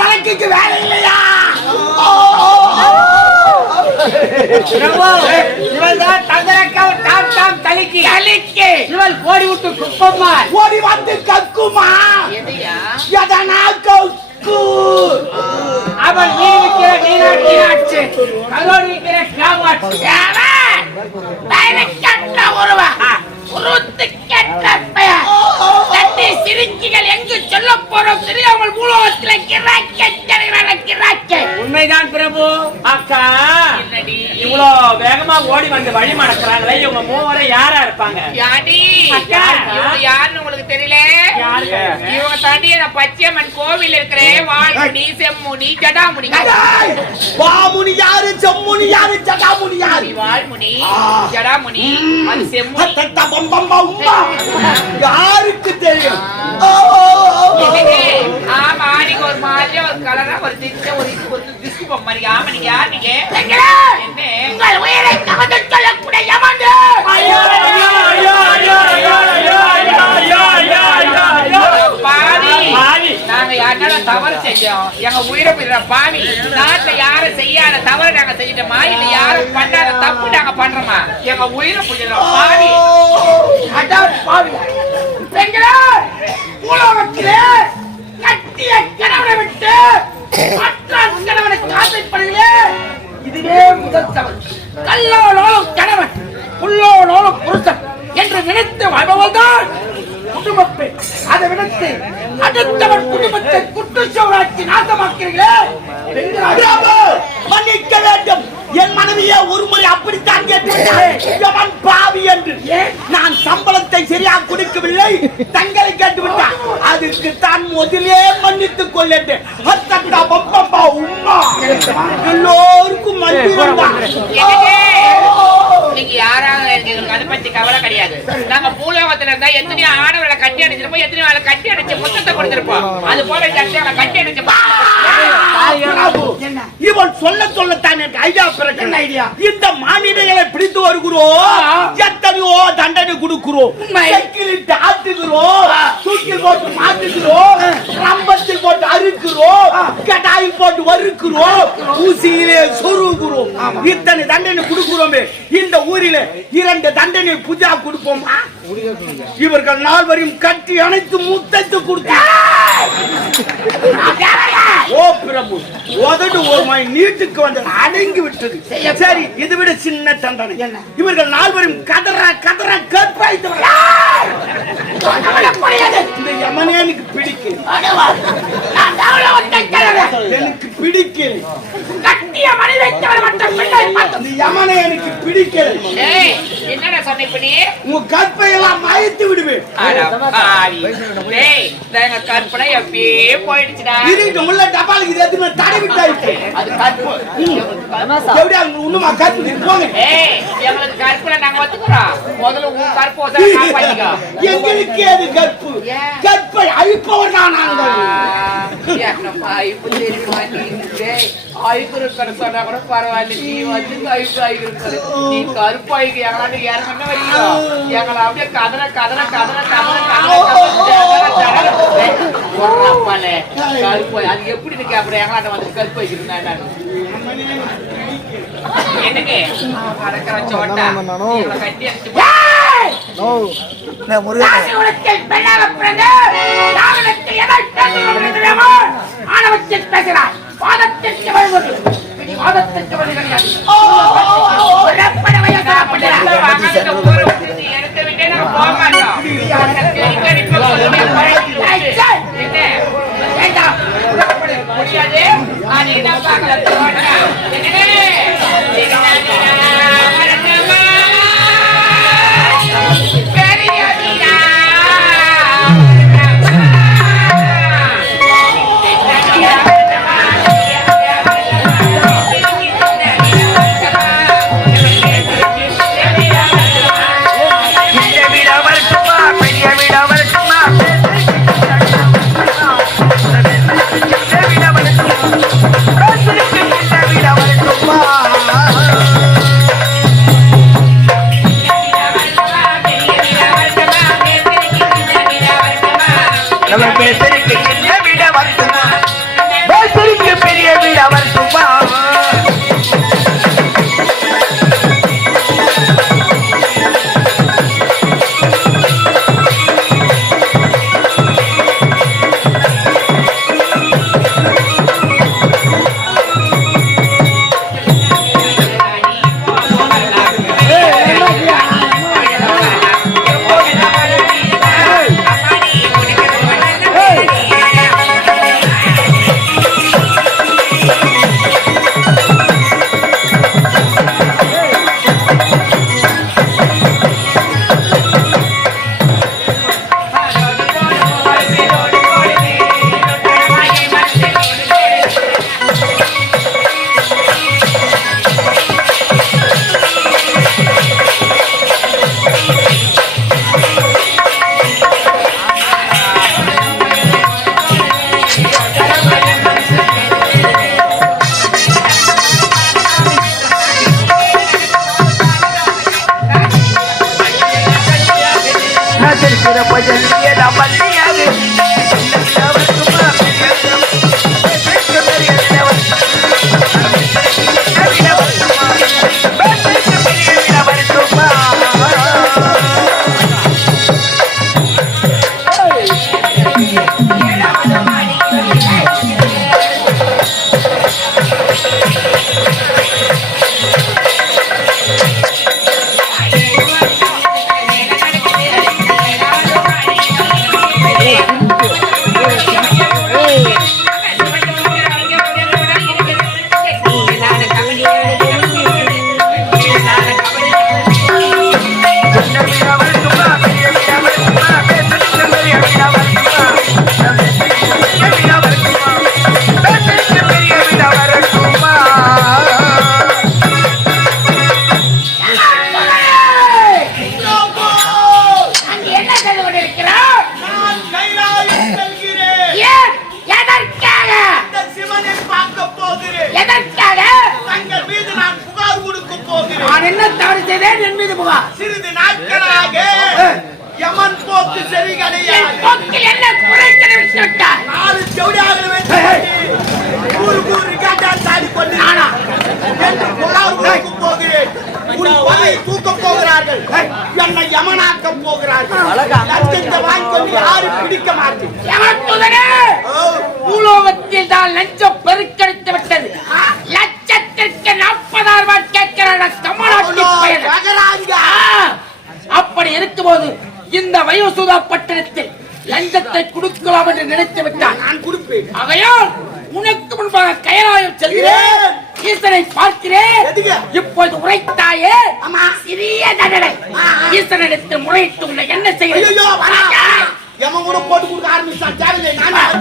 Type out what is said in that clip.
உனக்கு வேலை இல்லையா? இவள் தான் தந்தரக்காவ டாம் டாம் தலிக்கு தலிக்கு இவள் கோடி விட்டு குப்பம்மா ஓடி வந்து கக்குமா எதனா கக்கு அவள் நீ விக்கிற நீனாட்சி ஆட்சி அதோடு விக்கிற காமாட்சி கட்ட ஒருவா உருத்து கெட்ட பெயர் தட்டி சிரிக்கிகள் எங்கு சொல்ல போறோம் தெரியாமல் மூலவத்தில் கிராக்கே கிராக்கே. உண்மைதான் பிரபு. அக்கா இவ்வளோ வேகமா ஓடி வந்து வழி மடக்கிறாங்களே, இவங்க மூவரை யாரா இருப்பாங்க? யாடி அக்கா யாருன்னு உங்களுக்கு தெரியல? இவங்க தாண்டி நான் பச்சையம்மன் கோவில் இருக்கிறேன். வாழ்முனி செம்முனி ஜடாமுனி. வாமுனி யாரு, செம்முனி யாரு, ஜடாமுனி யாரு? வாழ்முனி ஜடாமுனி அது செம்முனி. யாருக்கு தெரியும்? ஆமா நீங்க ஒரு மாதிரி ஒரு கலரா ஒரு திட்ட ஒரு திஸ்கு பொம்மை. ஆமா நீங்க யார்? நீங்க என்ன உங்கள் உயிரை கவர்ந்து சொல்லக்கூடிய யமன். நாங்க யாருனால தவறு செஞ்சோம், எங்க உயிரை போயிடுற பாவி. நாட்டுல யாரும் செய்யாத தவறு நாங்க செஞ்சிட்டோமா, இல்ல யாரும் பண்ணாத தப்பு நாங்க பண்றோமா? எங்க உயிரை போயிடுறோம் பாவி. பாவி பெண்களே, உலகத்திலே கட்டிய கணவனை விட்டு மற்ற கணவனை காசைப்படுகளே, இதுவே முதல் தவறு. கல்லோனோலும் கணவன், புல்லோனோலும் புருஷன் என்று நினைத்து வாழ்பவள்தான் குடும்பத்தை. அதை விடுத்து அடுத்தவன் குடும்பத்தை குற்றச்சோராக்கி நாசமாக்கிறீர்களே. மன்னிக்க வேண்டும், என் மனைவியை ஒரு முறை அப்படித்தான் கேட்டுவிட்டான் பாவி என்று. நான் சம்பளத்தை சரியாக கொடுக்கவில்லை, தங்களை கேட்டுவிட்டான். அதுக்கு தான் முதலே மன்னித்துக் கொள்ளேன். எல்லோருக்கும் நீங்க யாராவது எங்களுக்கு அதை பத்தி கவலை கிடையாது. நாங்க பூலோகத்துல இருந்தா எத்தனையோ ஆடவர்களை கட்டி அடிச்சிருப்போம், எத்தனையோ ஆளை கட்டி அடிச்சு முத்தத்தை கொடுத்திருப்போம். அது போல கட்டி அடிச்சு இவன் சொல்ல சொல்லத்தான் எனக்கு ஐடியா பிறகு ஐடியா. இந்த மாநிலங்களை பிடித்து வருகிறோம், எத்தனையோ தண்டனை கொடுக்கிறோம், சைக்கிளிட்டு ஆட்டுகிறோம், தூக்கில் போட்டு மாட்டுகிறோம், ரம்பத்தில் போட்டு அறுக்கிறோம், கடாயில் போட்டு வறுக்கிறோம், ஊசியிலே சொருகிறோம். இத்தனை தண்டனை கொடுக்கிறோமே, இந்த ஊரிலே 2 தண்டனை பூஜா கொடுப்போமா? இவர்கள் நால்வரையும் கட்டி அணைத்து முத்தத்து கொடுத்தார். ஓ பிரபு, உதடு ஒரு மாதிரி நீட்டுக்கு வந்து அடங்கி விட்டது. சரி, இதை விட சின்ன தண்டனை. இவர்கள் நால்வரையும் கதற கதற கற்பாய்த்து. இந்த யமனே எனக்கு பிடிக்கல, எனக்கு பிடிக்கல. கட்டிய மனிதை யமனை எனக்கு பிடிக்கல. என்னடா சொன்ன இப்ப நீ? உங்க கற்பை எல்லாம் மாய்த்து விடுவேன். கற்பனை எப்பயே போயிடுச்சுடா. இதுக்கு உள்ள டபாலுக்கு இது எதுவுமே தடை விட்டாயிருக்கு. அது கற்பு. எப்படியா இன்னுமா கற்பு போங்க. எங்களுக்கு கற்பனை நாங்க ஒத்துக்கிறோம். முதல்ல உங்க கற்பை காப்பாத்திக்கோ. எங்களுக்கு அது கற்பு, கற்பை அழிப்பவர் தான் நாங்கள். என்னப்பா இப்ப தெரியுமா நீ? ஐக்குரு கடை சொன்னா கூட பரவாயில்ல, நீ வந்து நீ கருப்பாய்க்கு எங்களாண்டு இறங்க வைக்கோ. எங்களை அப்படியே கதற கதற கதற கதற கதற கருப்பாய். அது எப்படி இருக்கு? அப்புறம் எங்களாண்ட வந்து கருப்பு வைக்கிறேன் என்னங்க அடக்கிற சோட்டா கட்டி அடிச்சு ஆணவத்தில் பேசுகிறார். வாதத்திற்கு வருவது வாதத்திற்கு வருது கிடையாது. எடுத்து விட்டே நான் போக மாட்டோம். முடியாது. நான் பார்க்கல விட்டது. லட்சத்திற்கு 40,000 ரூபாய் கேட்கிறாங்க தமிழ்நாட்டு பயணம். அப்படி இருக்கும்போது இந்த வயோசுதா பட்டணத்தில் லஞ்சத்தை கொடுக்கலாம் என்று நினைத்து விட்டான். நான் கொடுப்பேன். ஆகையால் உனக்கு முன்பாக கைலாயம் செல்கிறேன். ஈசனை பார்க்கிறேன். இப்போது உரைத்தாயே சிறிய தண்டனை. ஈசனிடத்தில் முறையிட்டு உன்னை என்ன செய்ய எமன் கூட போட்டு கொடுக்க ஆரம்பிச்சா நான்